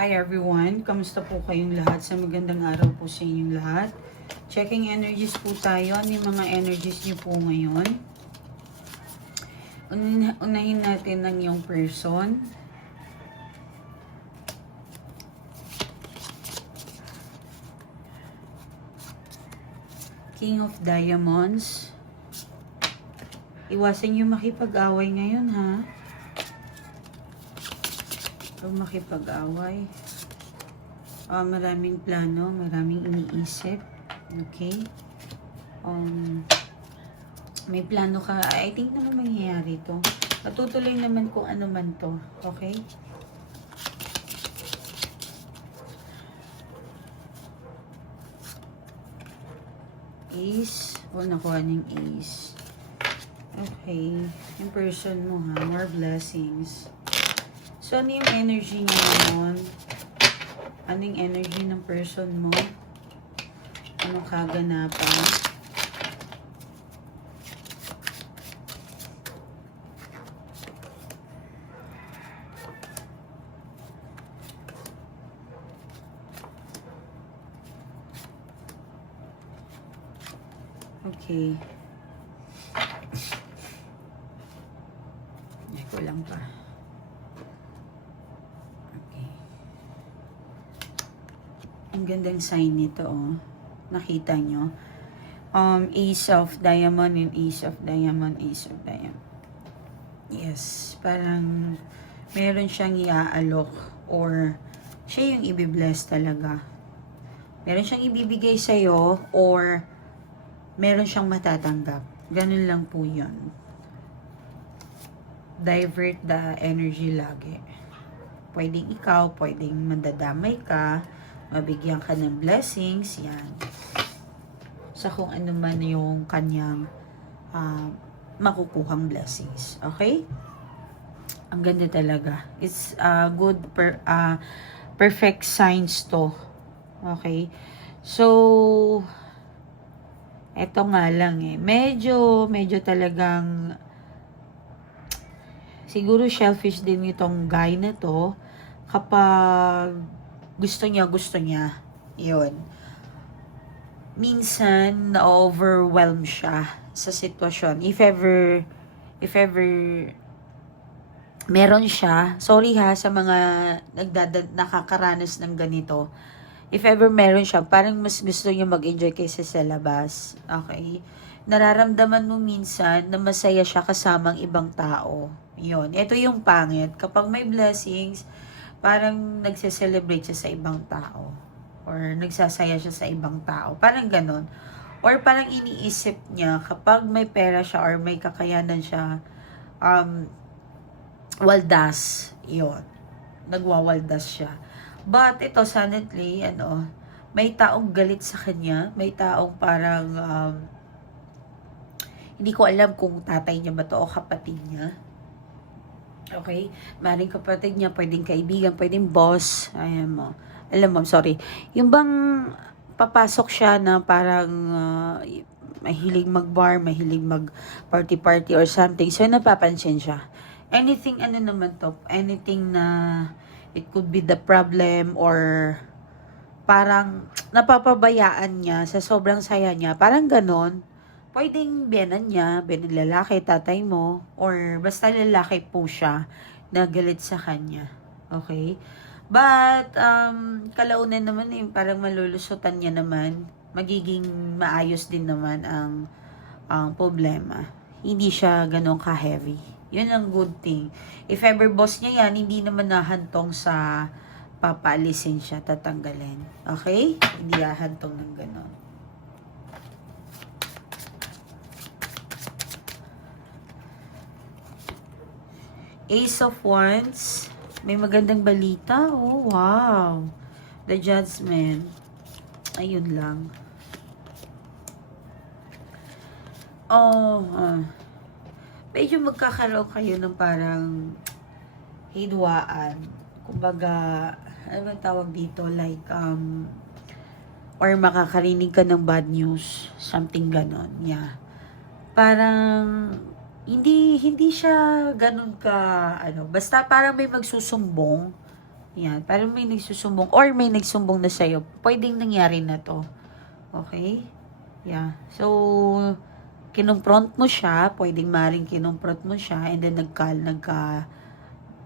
Hi everyone, kamusta po kayong lahat? Sa magandang araw po sa inyong lahat. Checking energies po tayo. Ano yung mga energies niyo po ngayon? Unahin, natin ang yung person. King of Diamonds. Iwasan niyo makipag-away ngayon ha. Huwag makipag-away. Ah, maraming plano, maraming iniisip. Okay? Um, may plano ka. I think naman mangyayari to. Natutuloy naman kung ano man to. Okay? Ace. O, nakuha ng ace. Okay. Yung mo ha. More blessings. So, ano yung energy niya ngayon? Ano yung energy ng person mo? Anong kaganapan? Okay. Hindi ko lang pa. Okay. Ang gandang sign nito, oh. Nakita nyo? Um, Ace of Diamond and Ace of Diamond, Ace of Diamond. Yes, parang meron siyang iaalok or siya yung ibibless talaga. Meron siyang ibibigay sa'yo or meron siyang matatanggap. Ganun lang po yun. Divert the energy lagi. Pwedeng ikaw, pwedeng mandadamay ka, mabigyan ka ng blessings, yan. Sa kung ano man yung kanyang ah, makukuhang blessings. Okay? Ang ganda talaga. It's a good, per, ah, perfect signs to. Okay? So, eto nga lang eh. Medyo, medyo talagang siguro selfish din itong guy na to kapag gusto niya, gusto niya. Yun. Minsan, na-overwhelm siya sa sitwasyon. If ever, if ever meron siya, sorry ha sa mga nagdadad, nakakaranas ng ganito. If ever meron siya, parang mas gusto niya mag-enjoy kaysa sa labas. Okay? Nararamdaman mo minsan na masaya siya kasamang ibang tao. Yun. Ito yung pangit. Kapag may blessings, parang nagse-celebrate siya sa ibang tao. Or nagsasaya siya sa ibang tao. Parang ganon. Or parang iniisip niya kapag may pera siya or may kakayanan siya, um, waldas. Yun. Nagwawaldas siya. But ito, sanitly, ano, may taong galit sa kanya. May taong parang, um, hindi ko alam kung tatay niya ba to o kapatid niya. Okay? Maring kapatid niya, pwedeng kaibigan, pwedeng boss. Ayan mo. Alam mo, sorry. Yung bang papasok siya na parang uh, mahilig mag-bar, mahilig mag-party-party or something. So, napapansin siya. Anything, ano naman to, anything na it could be the problem or parang napapabayaan niya sa sobrang saya niya. Parang ganon. Pwedeng biyanan niya, biyanan lalaki, tatay mo, or basta lalaki po siya na galit sa kanya. Okay? But, um, kalaunan naman eh, parang malulusutan niya naman. Magiging maayos din naman ang, ang problema. Hindi siya ganun ka-heavy. Yun ang good thing. If ever boss niya yan, hindi naman nahantong sa papaalisin siya, tatanggalin. Okay? Hindi ahantong ng ganun. Ace of Wands. May magandang balita. Oh, wow. The Judgment. Ayun lang. Oh, ah. medyo magkakaroon kayo ng parang hidwaan. Kumbaga, ano bang tawag dito? Like, um, or makakarinig ka ng bad news. Something ganon. Yeah. Parang, hindi, hindi siya ganun ka, ano, basta parang may magsusumbong Yan, parang may nagsusumbong or may nagsumbong na sa'yo. Pwedeng nangyari na to. Okay? Yeah. So, kinumpront mo siya, pwedeng maring kinumpront mo siya, and then nagka, nagka,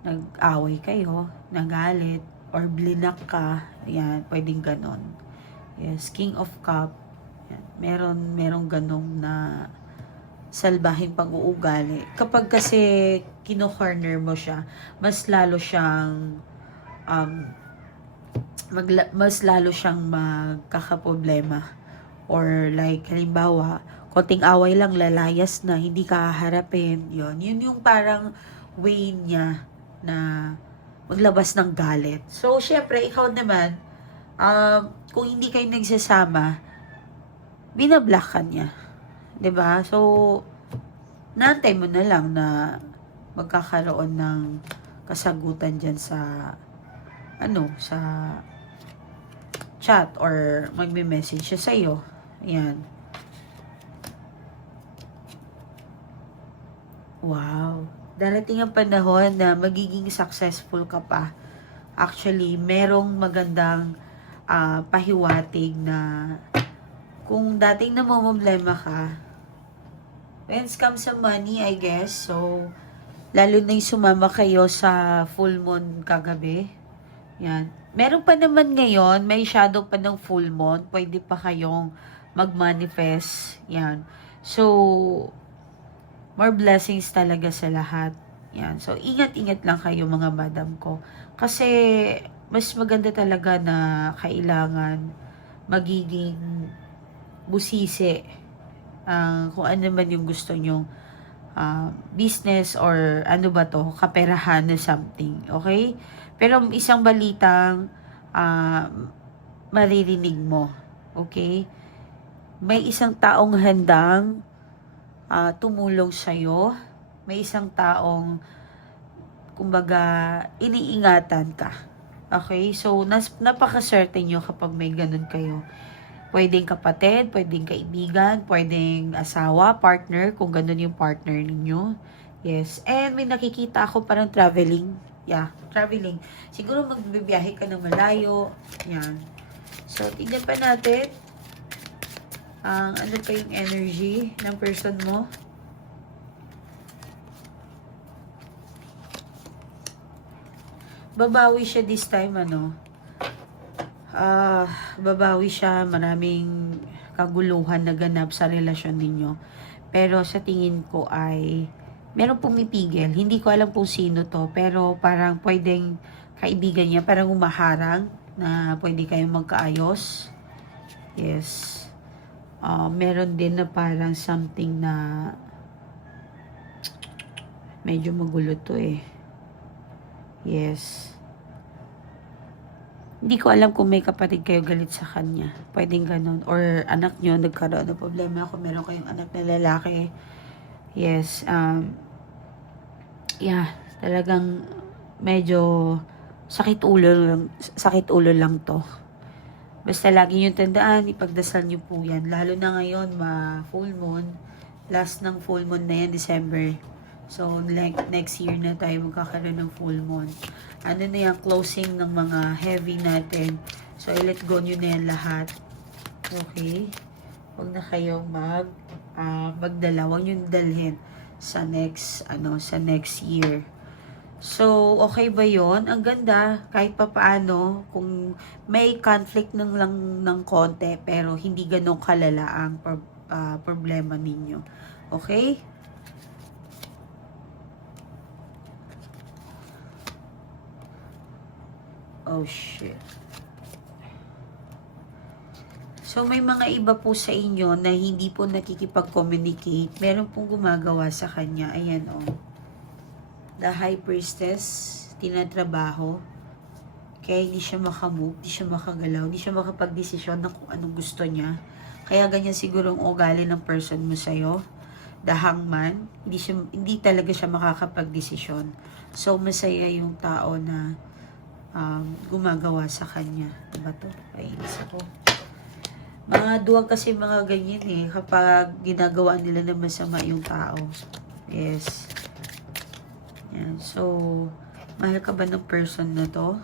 nag-away kayo, nagalit, or blinak ka, yan, pwedeng ganon. Yes, King of Cup, yan, meron, meron ganong na salbahing pag-uugali. Kapag kasi kino-corner mo siya, mas lalo siyang um, magla- mas lalo siyang magkakaproblema. Or like, halimbawa, konting away lang, lalayas na, hindi ka haharapin. Yun, yun yung parang way niya na maglabas ng galit. So, syempre, ikaw naman, um, kung hindi kayo nagsasama, binablock ka niya. Ba So, naantay mo na lang na magkakaroon ng kasagutan dyan sa ano, sa chat or magme-message siya sa'yo. Ayan. Wow. Darating ang panahon na magiging successful ka pa. Actually, merong magandang ah, pahiwatig na kung dating namomblema ka, when it comes sa money, I guess, so, lalo na yung sumama kayo sa full moon kagabi, yan. Meron pa naman ngayon, may shadow pa ng full moon, pwede pa kayong mag-manifest, yan. So, more blessings talaga sa lahat. Yan. So, ingat-ingat lang kayo mga madam ko. Kasi, mas maganda talaga na kailangan magiging busisi ang kung ano man yung gusto nyong ah, business or ano ba to, kaperahan na something. Okay? Pero isang balitang ah, maririnig mo. Okay? May isang taong handang ah, tumulong sa'yo. May isang taong kumbaga iniingatan ka. Okay? So, nas, napaka-certain nyo kapag may ganun kayo. Pwedeng kapatid, pwedeng kaibigan, pwedeng asawa, partner, kung ganun yung partner ninyo. Yes. And may nakikita ako parang traveling. Yeah, traveling. Siguro magbibiyahe ka ng malayo. Yan. So, tignan pa natin ang ano pa yung energy ng person mo. Babawi siya this time, ano? Ah babawi siya, maraming kaguluhan na ganap sa relasyon ninyo. Pero sa tingin ko ay meron pumipigil. Hindi ko alam kung sino to, pero parang pwedeng kaibigan niya, parang umaharang na pwede kayong magkaayos. Yes. Ah, meron din na parang something na medyo magulo to eh. Yes. Hindi ko alam kung may kapatid kayo galit sa kanya. Pwedeng ganun. Or anak nyo nagkaroon ng problema kung meron kayong anak na lalaki. Yes. Um, yeah. Talagang medyo sakit ulo lang, sakit ulo lang to. Basta lagi nyo tandaan, ipagdasal nyo po yan. Lalo na ngayon, ma full moon. Last ng full moon na yan, December. So, like, next year na tayo magkakaroon ng full moon. Ano na yan, closing ng mga heavy natin. So, i-let go nyo na yan lahat. Okay? Huwag na kayong mag, ah, magdala. Huwag nyo dalhin sa next, ano, sa next year. So, okay ba yon Ang ganda, kahit pa paano, kung may conflict ng lang ng konti, pero hindi ganun kalala ang ah, problema ninyo. Okay? Oh, shit. So, may mga iba po sa inyo na hindi po nakikipag-communicate. Meron pong gumagawa sa kanya. Ayan, oh. The High Priestess, tinatrabaho. Kaya hindi siya makamove, hindi siya makagalaw, hindi siya makapag-desisyon ng kung anong gusto niya. Kaya ganyan siguro ang ugali ng person mo sa'yo. The Hangman, hindi, siya, hindi talaga siya makakapag-desisyon. So, masaya yung tao na um, gumagawa sa kanya. Diba to? Painis ako. Mga duwag kasi mga ganyan eh. Kapag ginagawa nila na masama yung tao. Yes. Yan. So, mahal ka ba ng person na to?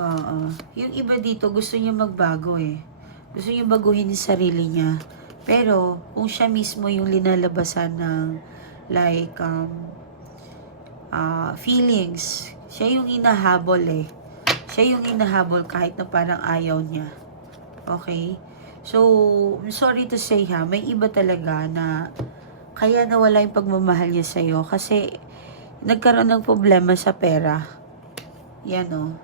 Oo. Uh, yung iba dito, gusto niya magbago eh. Gusto niya baguhin yung sarili niya. Pero, kung siya mismo yung linalabasan ng like, um, ah, feelings, siya yung inahabol eh. Siya yung inahabol kahit na parang ayaw niya. Okay? So, I'm sorry to say ha, may iba talaga na kaya nawala yung pagmamahal niya sa'yo kasi nagkaroon ng problema sa pera. Yan o.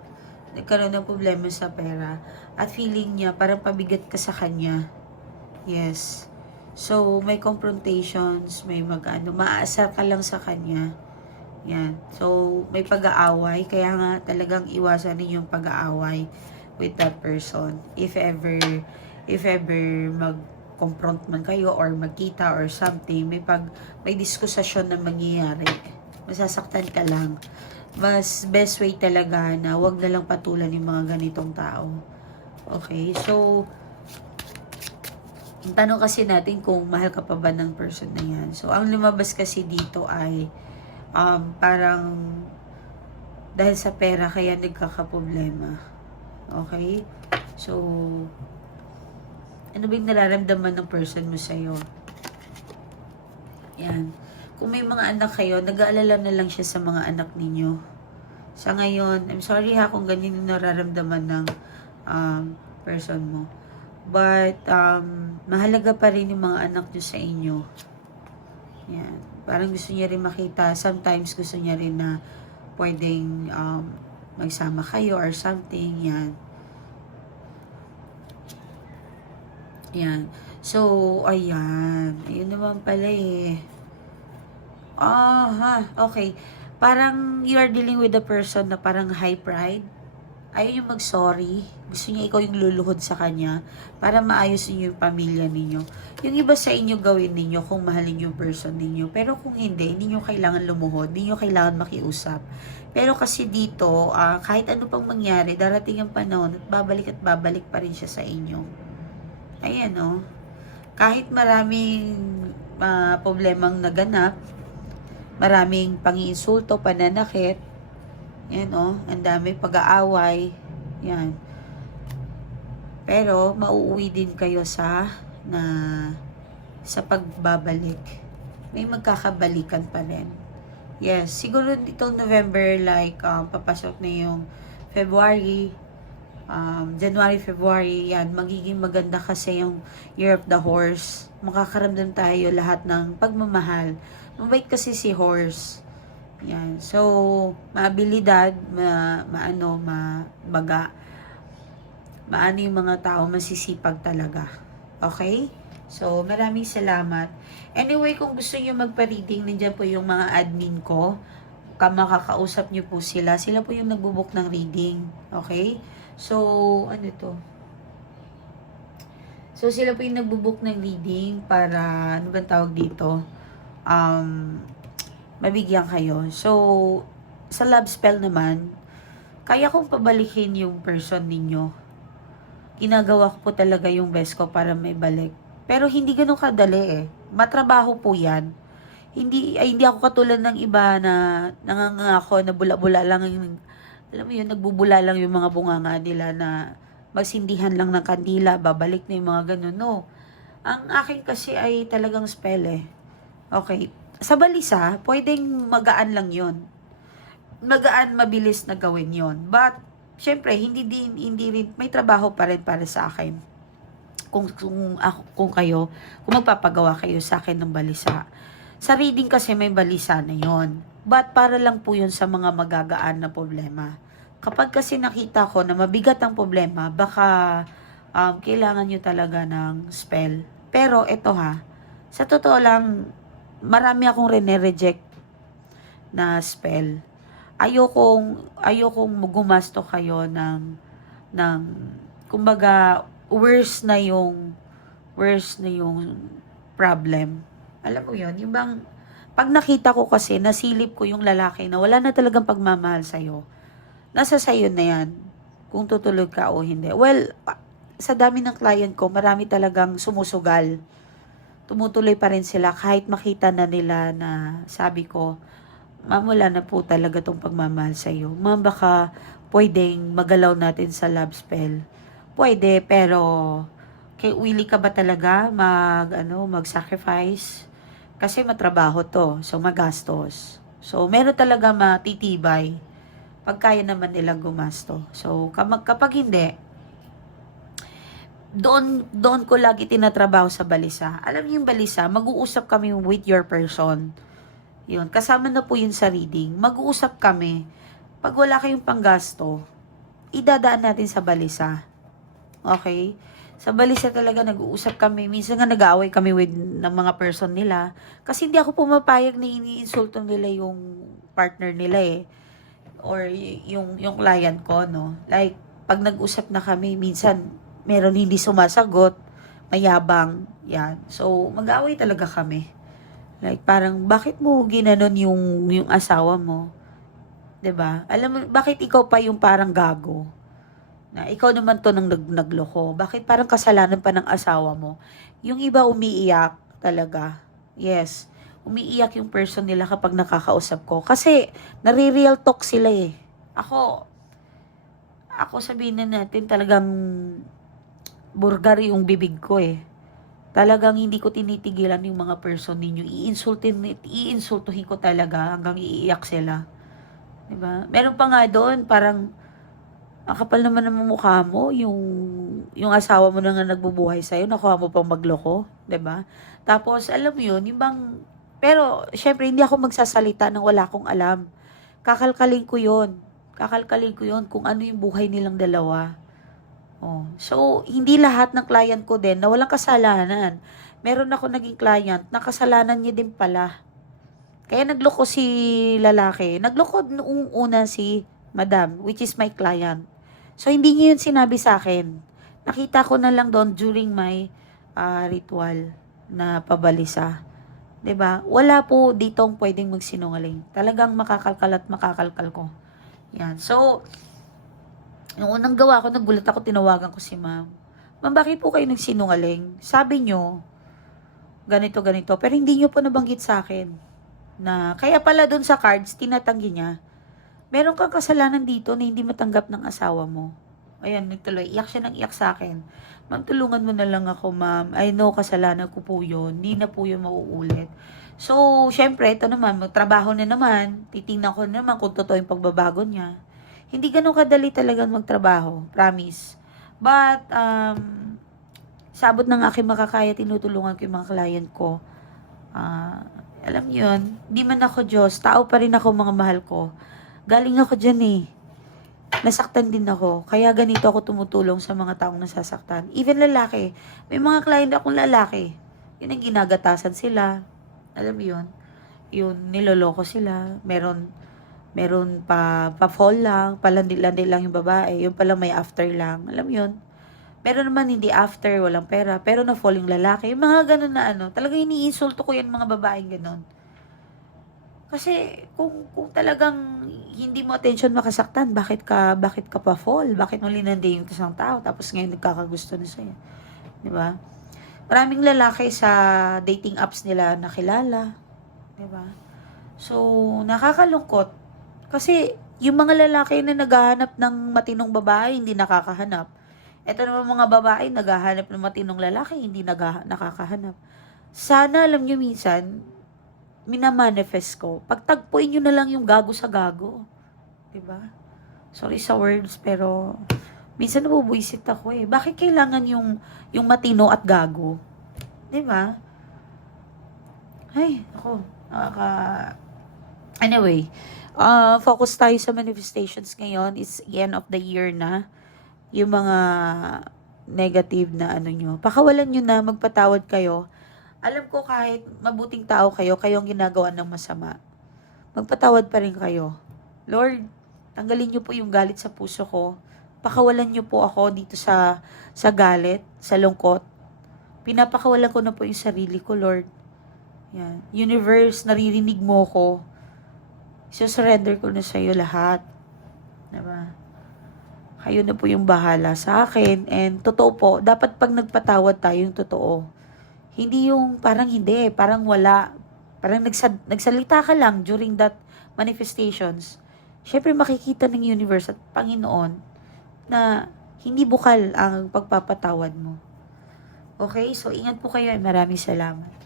Nagkaroon ng problema sa pera. At feeling niya, parang pabigat ka sa kanya. Yes. So, may confrontations, may mag-ano, maaasar ka lang sa kanya. Yan. So, may pag-aaway. Kaya nga talagang iwasan ninyo yung pag-aaway with that person. If ever, if ever mag-confront man kayo or magkita or something, may pag, may diskusasyon na mangyayari. Masasaktan ka lang. Mas best way talaga na wag na lang patulan yung mga ganitong tao. Okay? So, tanong kasi natin kung mahal ka pa ba ng person na yan. So, ang lumabas kasi dito ay um, parang dahil sa pera kaya nagkakaproblema. Okay? So, ano ba yung nararamdaman ng person mo sa'yo? Yan. Kung may mga anak kayo, nag-aalala na lang siya sa mga anak ninyo. Sa ngayon, I'm sorry ha kung ganyan yung nararamdaman ng um, person mo. But, um, mahalaga pa rin yung mga anak nyo sa inyo. Yan. Parang gusto niya rin makita, sometimes gusto niya rin na pwedeng um, magsama kayo or something. Yan. Yan. So, ayan. Ayun naman pala eh. Ah, okay. Parang you are dealing with a person na parang high pride. Ayaw yung mag-sorry. Gusto niya ikaw yung luluhod sa kanya para maayos niyo yung pamilya ninyo. Yung iba sa inyo gawin ninyo kung mahalin yung person ninyo. Pero kung hindi, hindi nyo kailangan lumuhod. Hindi nyo kailangan makiusap. Pero kasi dito, ah, kahit ano pang mangyari, darating ang panahon at babalik at babalik pa rin siya sa inyo. Ayan, no? Kahit maraming ah, problemang naganap, maraming pangiinsulto, pananakit, yan, oh, ang dami pag-aaway, yan. Pero, mauuwi din kayo sa, na, sa pagbabalik. May magkakabalikan pa rin. Yes, siguro itong November, like, um, papasok na yung February, um, January, February, yan, magiging maganda kasi yung Year of the Horse. Makakaramdam tayo lahat ng pagmamahal. Mabait kasi si horse. Yan. So, maabilidad, ma, maano, ma, baga. Maano yung mga tao, masisipag talaga. Okay? So, maraming salamat. Anyway, kung gusto niyo magpa-reading, nandiyan po yung mga admin ko. Ka makakausap niyo po sila. Sila po yung nagbubook ng reading. Okay? So, ano to? So, sila po yung nagbubook ng reading para, ano bang tawag dito? Um, mabigyan kayo. So, sa love spell naman, kaya kong pabalikin yung person ninyo. Ginagawa ko po talaga yung best ko para may balik. Pero hindi ganun kadali eh. Matrabaho po yan. Hindi, ay, hindi ako katulad ng iba na nangangako na bula-bula lang yung, alam mo yun, nagbubula lang yung mga bunganga nila na magsindihan lang ng kandila, babalik na yung mga ganun. No. Ang akin kasi ay talagang spell eh. Okay. Sa balisa, pwedeng magaan lang yon Magaan, mabilis na gawin yon But, syempre, hindi din, hindi rin, may trabaho pa rin para sa akin. Kung, kung, ako, kung kayo, kung magpapagawa kayo sa akin ng balisa. Sa reading kasi may balisa na yon But, para lang po yun sa mga magagaan na problema. Kapag kasi nakita ko na mabigat ang problema, baka um, kailangan nyo talaga ng spell. Pero, ito ha, sa totoo lang, marami akong rene-reject na spell. Ayokong, ayokong gumasto kayo ng, ng, kumbaga, worse na yung, worse na yung problem. Alam mo yon yung bang, pag nakita ko kasi, nasilip ko yung lalaki na wala na talagang pagmamahal sa'yo, nasa sayo na yan, kung tutulog ka o hindi. Well, sa dami ng client ko, marami talagang sumusugal tumutuloy pa rin sila kahit makita na nila na sabi ko, ma'am wala na po talaga tong pagmamahal sa iyo. Ma'am baka pwedeng magalaw natin sa love spell. Pwede, pero kay willy ka ba talaga mag ano, mag-sacrifice? Kasi matrabaho to, so magastos. So meron talaga matitibay pag kaya naman nilang gumasto. So kapag, kapag hindi, doon doon ko lagi tinatrabaho sa balisa. Alam niyo yung balisa, mag-uusap kami with your person. Yun, kasama na po yun sa reading. Mag-uusap kami. Pag wala kayong panggasto, idadaan natin sa balisa. Okay? Sa balisa talaga nag-uusap kami. Minsan nga nag-aaway kami with ng mga person nila. Kasi hindi ako pumapayag na iniinsulto nila yung partner nila eh. Or yung, yung client ko, no? Like, pag nag-usap na kami, minsan meron hindi sumasagot, mayabang, yan. So, mag-aaway talaga kami. Like, parang, bakit mo ginanon yung, yung asawa mo? 'Di ba? Alam mo, bakit ikaw pa yung parang gago? Na ikaw naman to nang nag, nagloko. Bakit parang kasalanan pa ng asawa mo? Yung iba umiiyak talaga. Yes. Umiiyak yung person nila kapag nakakausap ko. Kasi, nare-real talk sila eh. Ako, ako sabihin na natin talagang burgar yung bibig ko eh. Talagang hindi ko tinitigilan yung mga person ninyo. Iinsultin, iinsultuhin ko talaga hanggang iiyak sila. Diba? Meron pa nga doon, parang, ang kapal naman ng mukha mo, yung, yung asawa mo na nga nagbubuhay sa'yo, nakuha mo pang magloko, ba? Tapos, alam mo yun, yung bang, pero, syempre, hindi ako magsasalita ng wala akong alam. Kakalkalin ko yun. Kakalkalin ko yun kung ano yung buhay nilang dalawa. Oh. So, hindi lahat ng client ko din na walang kasalanan. Meron ako naging client na kasalanan niya din pala. Kaya nagloko si lalaki. Nagloko noong una si madam, which is my client. So, hindi niya yun sinabi sa akin. Nakita ko na lang doon during my ah, ritual na pabalisa. 'Di ba? Wala po ditong pwedeng magsinungaling. Talagang makakalkal at makakalkal ko. Yan. So, Nung unang gawa ko, nagulat ako, tinawagan ko si ma'am. Ma'am, bakit po kayo nagsinungaling? Sabi nyo, ganito, ganito. Pero hindi nyo po nabanggit sa akin. Na, kaya pala doon sa cards, tinatanggi niya. Meron kang kasalanan dito na hindi matanggap ng asawa mo. Ayan, nagtuloy. Iyak siya ng iyak sa akin. Ma'am, tulungan mo na lang ako, ma'am. I know, kasalanan ko po yun. Hindi na po yun mauulit. So, syempre, ito naman, magtrabaho na naman. Titingnan ko na naman kung totoo yung pagbabago niya hindi ganun kadali talagang magtrabaho, promise. But, um, sabot ng aking makakaya, tinutulungan ko yung mga client ko. Ah, alam niyo yun, di man ako Diyos, tao pa rin ako mga mahal ko. Galing ako dyan eh. Nasaktan din ako. Kaya ganito ako tumutulong sa mga taong nasasaktan. Even lalaki. May mga client akong lalaki. Yun ang ginagatasan sila. Alam mo yun? Yun, niloloko sila. Meron, meron pa, pa-fall lang, palandi-landi lang yung babae, yung pala may after lang, alam yun. Meron naman hindi after, walang pera, pero na-fall yung lalaki, yung mga ganun na ano, talagang iniinsulto ko yan mga babaeng ganun. Kasi kung, kung talagang hindi mo attention makasaktan, bakit ka bakit ka pa fall? Bakit mo linandi yung isang tao tapos ngayon nagkakagusto na sa'yo? Di ba? Maraming lalaki sa dating apps nila nakilala. Di ba? So, nakakalungkot kasi yung mga lalaki na naghahanap ng matinong babae, hindi nakakahanap. Ito naman mga babae, naghahanap ng matinong lalaki, hindi naga, nakakahanap. Sana, alam nyo minsan, minamanifest ko, pagtagpuin nyo na lang yung gago sa gago. ba? Sorry sa words, pero minsan nabubuisit ako eh. Bakit kailangan yung, yung matino at gago? ba? Ay, ako, nakaka... Anyway, uh, focus tayo sa manifestations ngayon. It's end of the year na. Yung mga negative na ano nyo. Pakawalan nyo na, magpatawad kayo. Alam ko kahit mabuting tao kayo, kayo ang ginagawa ng masama. Magpatawad pa rin kayo. Lord, tanggalin nyo po yung galit sa puso ko. Pakawalan nyo po ako dito sa, sa galit, sa lungkot. Pinapakawalan ko na po yung sarili ko, Lord. Yan. Universe, naririnig mo ko surrender ko na sa iyo lahat. Diba? Kayo na po yung bahala sa akin. And totoo po, dapat pag nagpatawad tayo yung totoo. Hindi yung parang hindi, parang wala. Parang nagsad, nagsalita ka lang during that manifestations. syempre makikita ng universe at Panginoon na hindi bukal ang pagpapatawad mo. Okay? So, ingat po kayo. Maraming salamat.